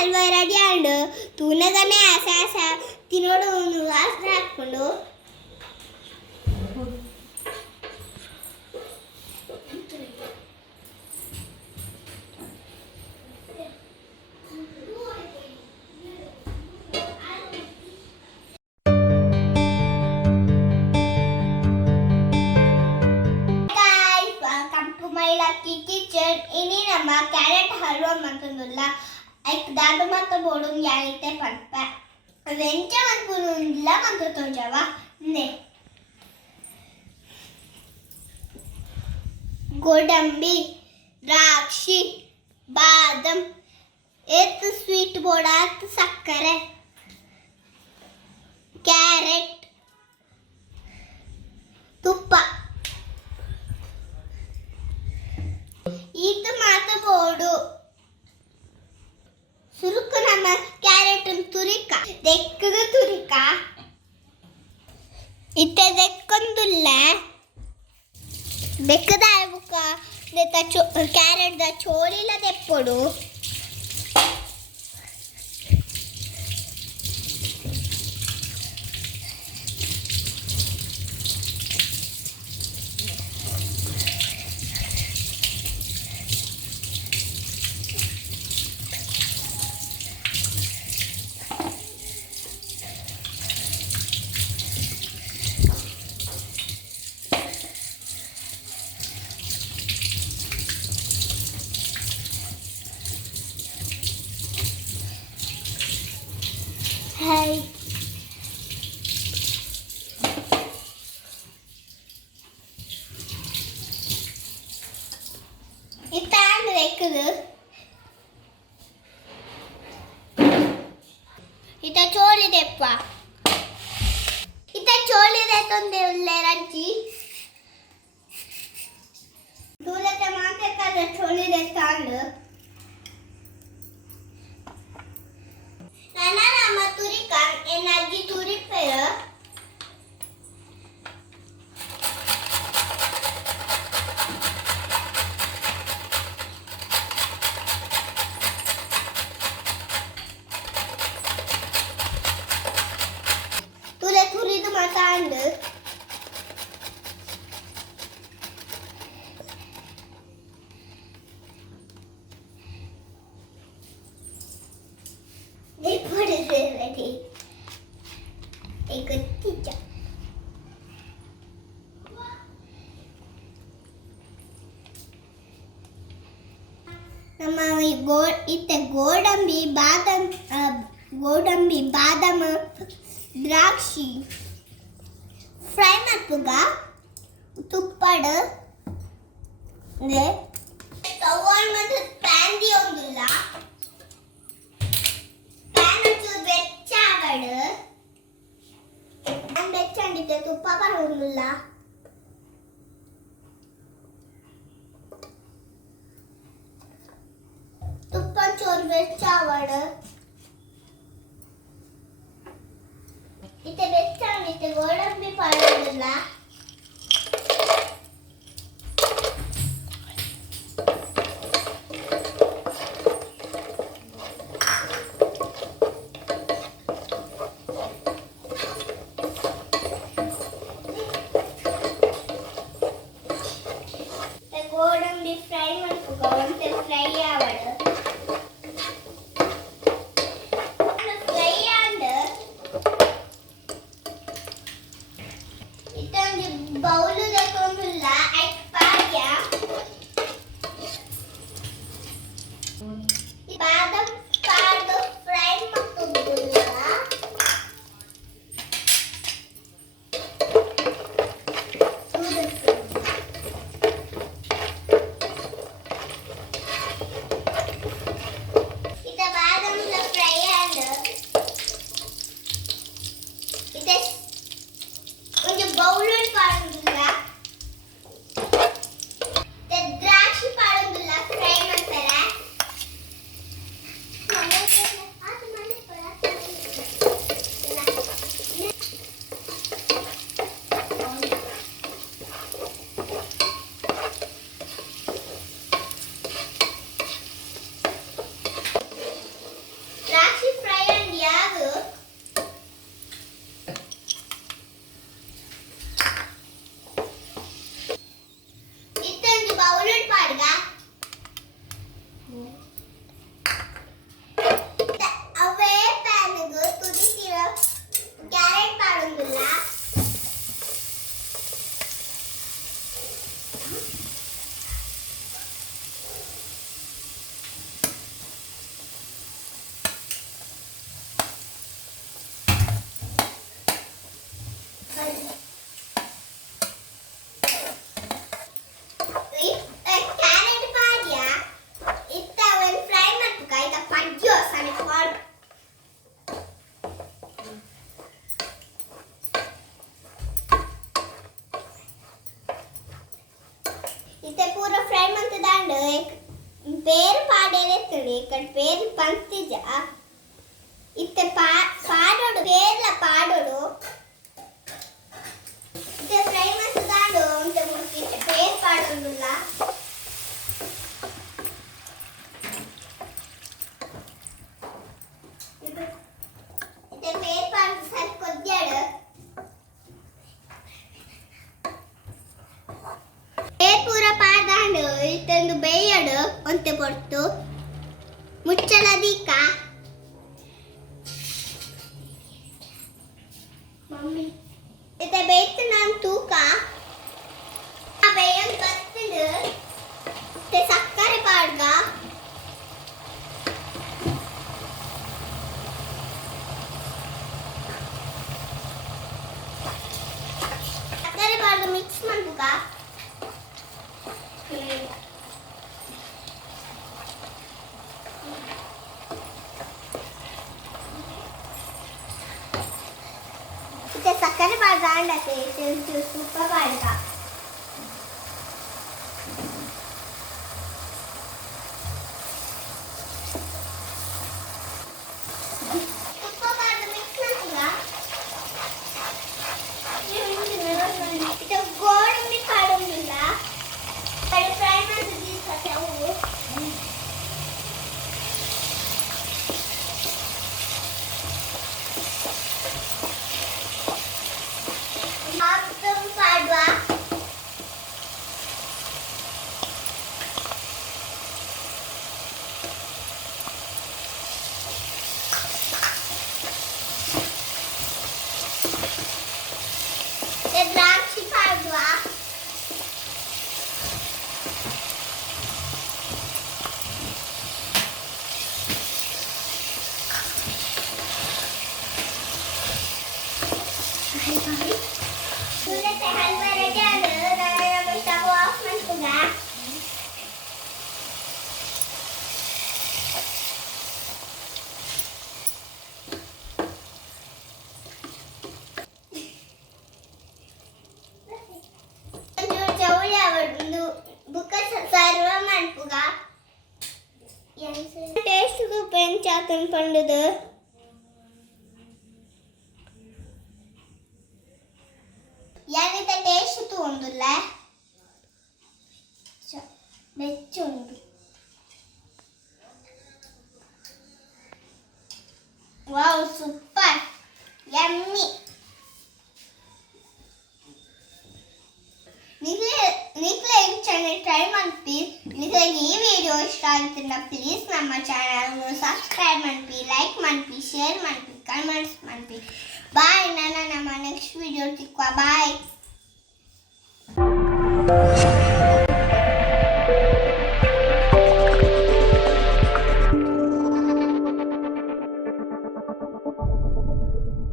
Halwa ready and तूनगाने ऐसा तिनोडु वासने हाक्कोंडु kitchen इनी नम्मा carat हलवा मंतुंदुल्ला एक दादु मत्त बोडुं यागिते पन्प वेंच मंतुंदुल्ला मंतुतोंजवा ने गोडंबी द्राक्षी बादम एत स्वीट बोडात सक्करे कैरेट ತುಪ್ಪ ಇದು ಮಾತ್ರ ಬೋಡು ಸುರುಕು ನಮ್ಮ ಕ್ಯಾರೆಟ್ ತುರಿಕ ದೆಕ್ಕದು ತುರಿಕ ಇತ್ತೆ ದೆಕ್ಕೊಂದುಲ್ಲ ದೆಕ್ಕದ ಬುಕ್ಕ ದೆತ್ತ ಕ್ಯಾರೆಟ್ ದ ಚೋಲಿಲ ದೆಪ್ಪೊಡು Hey. Itan rekkudu. Ita choli deppa. Ita choli detonde ulle rajji. Dulate maate kada choli detandu. Nana nama turikan energi turipera. Tule turi itu mata anda. They put it ready. A good teacher. Nama ite godambi badam drakshi fry mattuga tuppadu ne tawal mate pan di ondulla വെച്ചാണ്ടിട്ട് തുപ്പ പറയൊന്നുമില്ല തുപ്പ ചോറ് വെച്ചാവട് ഇത് വെച്ചാണ്ടിട്ട് ഗോതമ്പി പറയൊന്നുമില്ല fry ಮಾಡ್ಕೋ ಒಂದೇ fry ಆವಡು fry and ಇತ್ತೊಂದು bowl ತಗೊಂಡಿಲ್ಲ hike ಪಾಡ್ಯ ಬಾದಾಮ್ ಪಾಡು fry ಮಾಡ್ಕೊಂಡಿಲ್ಲ पाड इथे पूरा फ्राय म्हणते दांड एक पेर पाडेले तळे इकड पेर पंक्तिजा इथे पाडोಡು पेर्ಲ पाडोಡು इथे फ्राय म्हणते दांड उंटे मुर्की पेर पाडोಡುಲ್ಲ इथे पेर पाड सर ಕೊದ್ಯಾಡು ಪೂರ ಪಾಡ್ದಾಂಡು ಇತ್ತೊಂದು ಬೇಯಡು ಒಂತೆ ಪೊರ್ತು ಮುಚ್ಚಳ ದೀಕ ಮಮ್ಮಿ ಇತ್ತೆ ಬೇಯ್ತು ನಾನು ತೂಕ ಆ ಬೇಯನ್ ಬತ್ತಿಡು ಇತ್ತೆ ಸಕ್ಕರೆ ಪಾಡ್ಗ ಸಕ್ಕರೆ ಪಾಡ್ಗ ಮಿಕ್ಸ್ ಮಾಡ್ಬೇಕ इथे सकाळी बाजार लागते इथे सुपर बाळगा सुपर बाळगा मिक्स करूंगा इथे गोड मी काढून दिला आणि फ्राय मध्ये दिसत आहे पाडवा द्राक्षी पाडवा तुला ते हलवा रेडी आलं ना स्टव ऑफ म्हणतो का सर्व म्हणतो का टेस्ट खूप चातून पंडद यानैతే టేస్ట్ తోందులే మెచ్చుంది వావ్ సూపర్ యమ్మీ ನಿಖಿಲ ಈ ಚಾನೆಲ್ ಟ್ರೈ ಮಾಡ್ತಿ ನಿಖಿಲ ಈ ವಿಡಿಯೋ ಇಷ್ಟ ಆಯ್ತಂದ್ರೆ ಪ್ಲೀಸ್ ನಮ್ಮ ಚಾನೆಲ್ ಸಬ್ಸ್ಕ್ರೈಬ್ ಮಾಡ್ತಿ ಲೈಕ್ ಮಾಡ್ತಿ ಶೇರ್ ಮಾಡ್ತಿ ಕಮೆಂಟ್ಸ್ ಮಾಡ್ತಿ ಬಾಯ್ ನಾನು ನಮ್ಮ ನೆಕ್ಸ್ಟ್ ವಿಡಿಯೋ ಸಿಕ್ಕುವ ಬಾಯ್